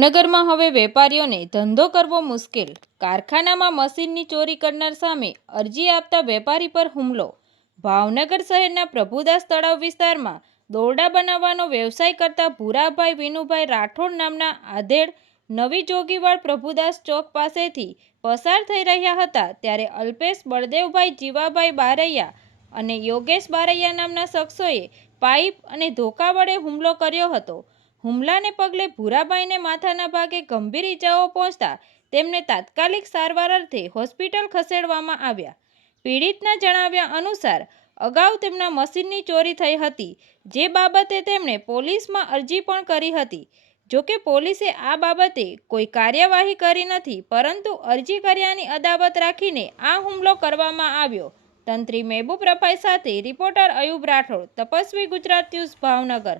ભાવનગરમાં હવે વેપારીઓને ધંધો કરવો મુશ્કેલ। કારખાનામાં મશીનની ચોરી કરનાર સામે અરજી આપતા વેપારી પર હુમલો। ભાવનગર શહેરના પ્રભુદાસ તળાવ વિસ્તારમાં દોરડા બનાવવાનો વ્યવસાય કરતા ભૂરાભાઈ વિનુભાઈ રાઠોડ નામના આધેડ નવી જોગીવાડ પ્રભુદાસ ચોક પાસેથી પસાર થઈ રહ્યા હતા ત્યારે અલ્પેશ બળદેવભાઈ જીવાભાઈ બારૈયા અને યોગેશ બારૈયા નામના શખ્સોએ પાઇપ અને ધોકા વડે હુમલો કર્યો હતો। હુમલાને પગલે ભૂરાભાઈને માથાના ભાગે ગંભીર ઈજાઓ પહોંચતા તેમને તાત્કાલિક સારવાર અર્થે હોસ્પિટલ ખસેડવામાં આવ્યા। પીડિતના જણાવ્યા અનુસાર અગાઉ તેમના મશીનની ચોરી થઈ હતી, જે બાબતે તેમણે પોલીસમાં અરજી પણ કરી હતી। જોકે પોલીસે આ બાબતે કોઈ કાર્યવાહી કરી નથી, પરંતુ અરજી કર્યાની અદાવત રાખીને આ હુમલો કરવામાં આવ્યો। તંત્રી મહેબૂબ રફાઈ સાથે રિપોર્ટર અયુબ રાઠોડ, તપસ્વી ગુજરાત ન્યૂઝ, ભાવનગર।